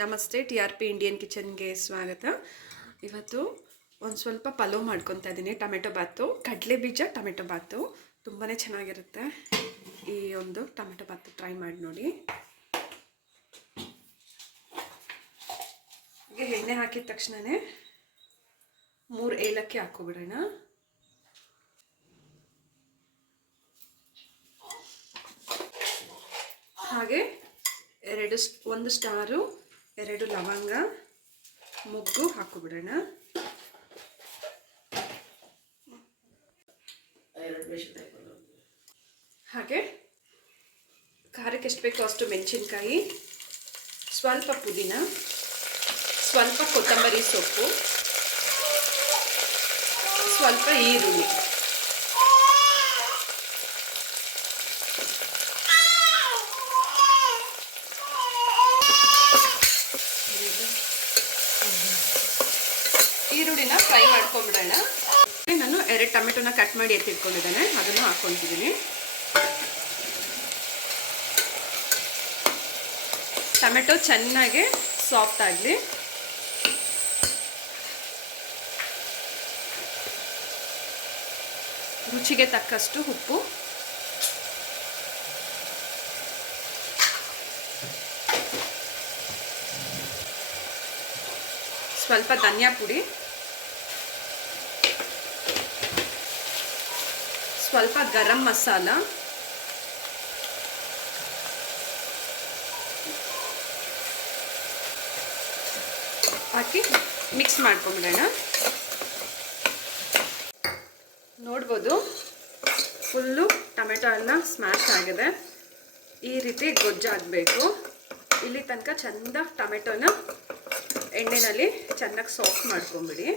ನಮಸ್ತೆ, T R P Indian ಕಿಚನ್ಗೆ ಸ್ವಾಗತ. ಇವತ್ತು ಒಂದು ಸ್ವಲ್ಪ ಪಲಾವ್ ಮಾಡ್ಕೊತಾ ಇದ್ದೀನಿ ಟೊಮೆಟೊ ಬಾತು ಕಡಲೆ ಬೀಜ, ಟೊಮೆಟೊ ಬಾತು ತುಂಬಾ ಚೆನ್ನಾಗಿರುತ್ತೆ ಈ ಒಂದು ಟೊಮೆಟೊ ಬಾತು ಟ್ರೈ ಮಾಡಿ ನೋಡಿ. ಹೀಗೆ ಎಣ್ಣೆ ಹಾಕಿದ ತಕ್ಷಣವೇ ಮೂರು ಏಲಕ್ಕಿ ಹಾಕೋಬಿಡೋಣ ಹಾಗೆ ಎರಡು ಒಂದು ಸ್ಟಾರು ಎರಡು ಲವಂಗ ಮೊಗ್ಗು ಹಾಕೋಬಿಡೋಣ. ಹಾಗೆ ಖಾರಕ್ಕೆ ಎಷ್ಟು ಬೇಕೋ ಅಷ್ಟು ಮೆಣಸಿನ್ಕಾಯಿ ಸ್ವಲ್ಪ ಪುದೀನ ಸ್ವಲ್ಪ ಕೊತ್ತಂಬರಿ ಸೊಪ್ಪು ಸ್ವಲ್ಪ ಈರುಳ್ಳಿ. ಫ್ರೈ ಮಾಡ್ಕೊಂಬಿಡೋಣ. ನಾನು ಎರಡು ಟೊಮೆಟೊನ ಕಟ್ ಮಾಡಿ ಎತ್ತಿಟ್ಕೊಂಡಿದ್ದೇನೆ ಅದನ್ನು ಹಾಕ್ಕೊತಿದ್ದೀನಿ ಟೊಮೆಟೊ ಚೆನ್ನಾಗಿ ಸಾಫ್ಟ್ ಆಗಲಿ. ರುಚಿಗೆ ತಕ್ಕಷ್ಟು ಉಪ್ಪು. ಸ್ವಲ್ಪ ಧನಿಯಾ ಪುಡಿ. ಸ್ವಲ್ಪ ಗರಂ ಮಸಾಲ. ಹಾಕಿ ಮಿಕ್ಸ್ ಮಾಡ್ಕೊಂಬಿಡೋಣ. ನೋಡ್ಬೋದು, ಫುಲ್ಲು ಟೊಮೆಟೊ ಅನ್ನ ಸ್ಮ್ಯಾಶ್ ಆಗಿದೆ. ಈ ರೀತಿ ಗೊಜ್ಜಾಗಬೇಕು ಇಲ್ಲಿ ತನಕ ಚೆಂದ ಟೊಮೆಟೊನ ಎಣ್ಣೆನಲ್ಲಿ ಚೆನ್ನಾಗಿ ಸಾಫ್ಟ್ ಮಾಡ್ಕೊಂಬಿಡಿ.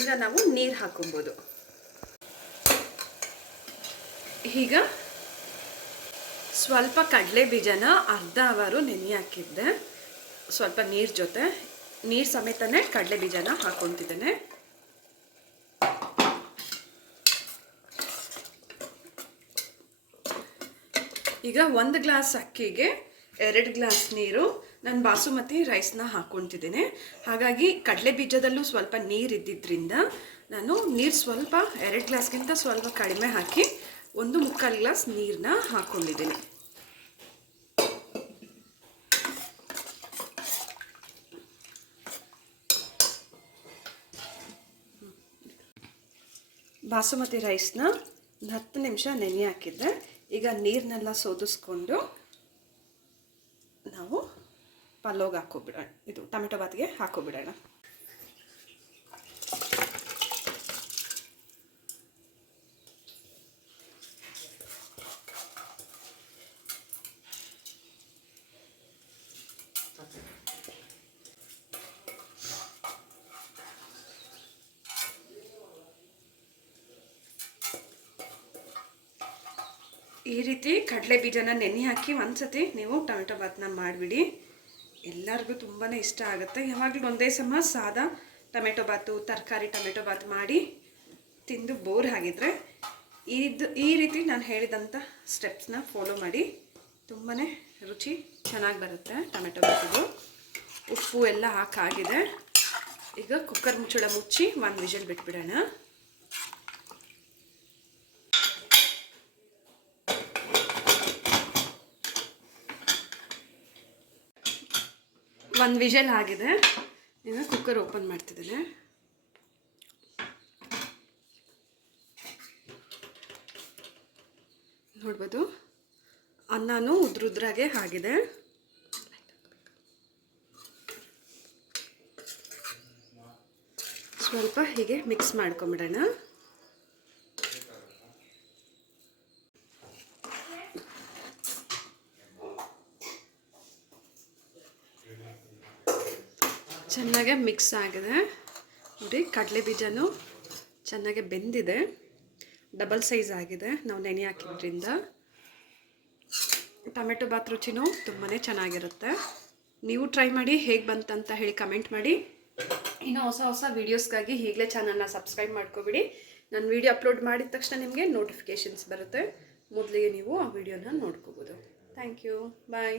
ಈಗ ನಾವು ನೀರು ಹಾಕೊಬೋದು. ಈಗ ಸ್ವಲ್ಪ ಕಡಲೆ ಬೀಜನ ಅರ್ಧ ಅವರು ನೆನೆ ಹಾಕಿದ್ದೆ. ಸ್ವಲ್ಪ ನೀರು ಜೊತೆ. ನೀರು ಸಮೇತನೇ ಕಡಲೆ ಬೀಜನ ಹಾಕ್ಕೊತಿದ್ದೇನೆ ಈಗ ಒಂದು ಗ್ಲಾಸ್ ಅಕ್ಕಿಗೆ ಎರಡು ಗ್ಲಾಸ್ ನೀರು. ನಾನು ಬಾಸುಮತಿ ರೈಸ್ನ ಹಾಕೊತಿದ್ದೀನಿ. ಹಾಗಾಗಿ ಕಡಲೆ ಬೀಜದಲ್ಲೂ ಸ್ವಲ್ಪ ನೀರು ಇದ್ದಿದ್ದರಿಂದ ನಾನು ನೀರು ಸ್ವಲ್ಪ, ಎರಡು ಗ್ಲಾಸ್ಗಿಂತ ಸ್ವಲ್ಪ ಕಡಿಮೆ ಹಾಕಿ ಒಂದು ಮುಕ್ಕಾಲು ಗ್ಲಾಸ್ ನೀರನ್ನ ಹಾಕ್ಕೊಂಡಿದ್ದೀನಿ ಬಾಸುಮತಿ ರೈಸ್ನ ಒಂದು ಹತ್ತು ನಿಮಿಷ ನೆನೆ ಹಾಕಿದ್ದೆ ಈಗ ನೀರನ್ನೆಲ್ಲ ಸೋದಿಸ್ಕೊಂಡು ನಾವು ಪಲ್ಲೋಗೆ ಹಾಕೋಬಿಡೋಣ ಇದು ಟೊಮೆಟೊ ಬಾತ್ಗೆ ಹಾಕೋಬಿಡೋಣ ಈ ರೀತಿ ಕಡಲೆ ಬೀಜನ ನೆನೆ ಹಾಕಿ ಒಂದ್ಸತಿ ನೀವು ಟೊಮೆಟೊ ಬಾತ್ನ ಮಾಡಿಬಿಡಿ. ಎಲ್ಲರಿಗೂ ತುಂಬಾ ಇಷ್ಟ ಆಗುತ್ತೆ. ಯಾವಾಗಲೂ ಒಂದೇ ಸಮ ಸಾದಾ ಟೊಮೆಟೊ ಭಾತು, ತರಕಾರಿ ಟೊಮೆಟೊ ಬಾತ್ ಮಾಡಿ ತಿಂದು ಬೋರ್ ಆಗಿದ್ರೆ ಇದು ಈ ರೀತಿ ನಾನು ಹೇಳಿದಂಥ ಸ್ಟೆಪ್ಸ್ನ ಫಾಲೋ ಮಾಡಿ. ತುಂಬಾ ರುಚಿ ಚೆನ್ನಾಗಿ ಬರುತ್ತೆ ಟೊಮೆಟೊ ಬಾತಿದು ಉಪ್ಪು ಎಲ್ಲ ಹಾಕಾಗಿದೆ. ಈಗ ಕುಕ್ಕರ್ ಮುಚ್ಚಳ ಮುಚ್ಚಿ ಒಂದು ವಿಷಲ್ ಬಿಟ್ಬಿಡೋಣ. ಒಂದು ವಿಷಲ್ ಆಗಿದೆ. ಇನ್ನು ಕುಕ್ಕರ್ ಓಪನ್ ಮಾಡ್ತಿದ್ದೇನೆ. ನೋಡ್ಬೋದು. ಅನ್ನನೂ ಉದ್ರುದ್ರಾಗೆ ಆಗಿದೆ. ಸ್ವಲ್ಪ ಹೀಗೆ ಮಿಕ್ಸ್ ಮಾಡ್ಕೊಂಬಿಡೋಣ. ಚೆನ್ನಾಗೆ ಮಿಕ್ಸ್ ಆಗಿದೆ. ನೋಡಿ, ಕಡಲೆ ಬೀಜನೂ ಚೆನ್ನಾಗೆ ಬೆಂದಿದೆ. ಡಬಲ್ ಸೈಜ್ ಆಗಿದೆ. ನಾವು ನೆನೆ ಹಾಕಿದ್ರಿಂದ. ಟೊಮೆಟೊ ಬಾತ್ ರುಚಿನೂ ತುಂಬಾ ಚೆನ್ನಾಗಿರುತ್ತೆ. ನೀವು ಟ್ರೈ ಮಾಡಿ, ಹೇಗೆ ಬಂತಂತ ಹೇಳಿ ಕಮೆಂಟ್ ಮಾಡಿ. ಇನ್ನು ಹೊಸ ಹೊಸ ವೀಡಿಯೋಸ್ಗಾಗಿ ಈಗಲೇ ಚಾನಲ್ನ ಸಬ್ಸ್ಕ್ರೈಬ್ ಮಾಡ್ಕೊಬಿಡಿ. ನಾನು ವೀಡಿಯೋ ಅಪ್ಲೋಡ್ ಮಾಡಿದ ತಕ್ಷಣ ನಿಮಗೆ ನೋಟಿಫಿಕೇಷನ್ಸ್ ಬರುತ್ತೆ. ಮೊದಲಿಗೆ ನೀವು ಆ ವಿಡಿಯೋನ ನೋಡ್ಕೋಬೋದು. Thank you. ಬಾಯ್.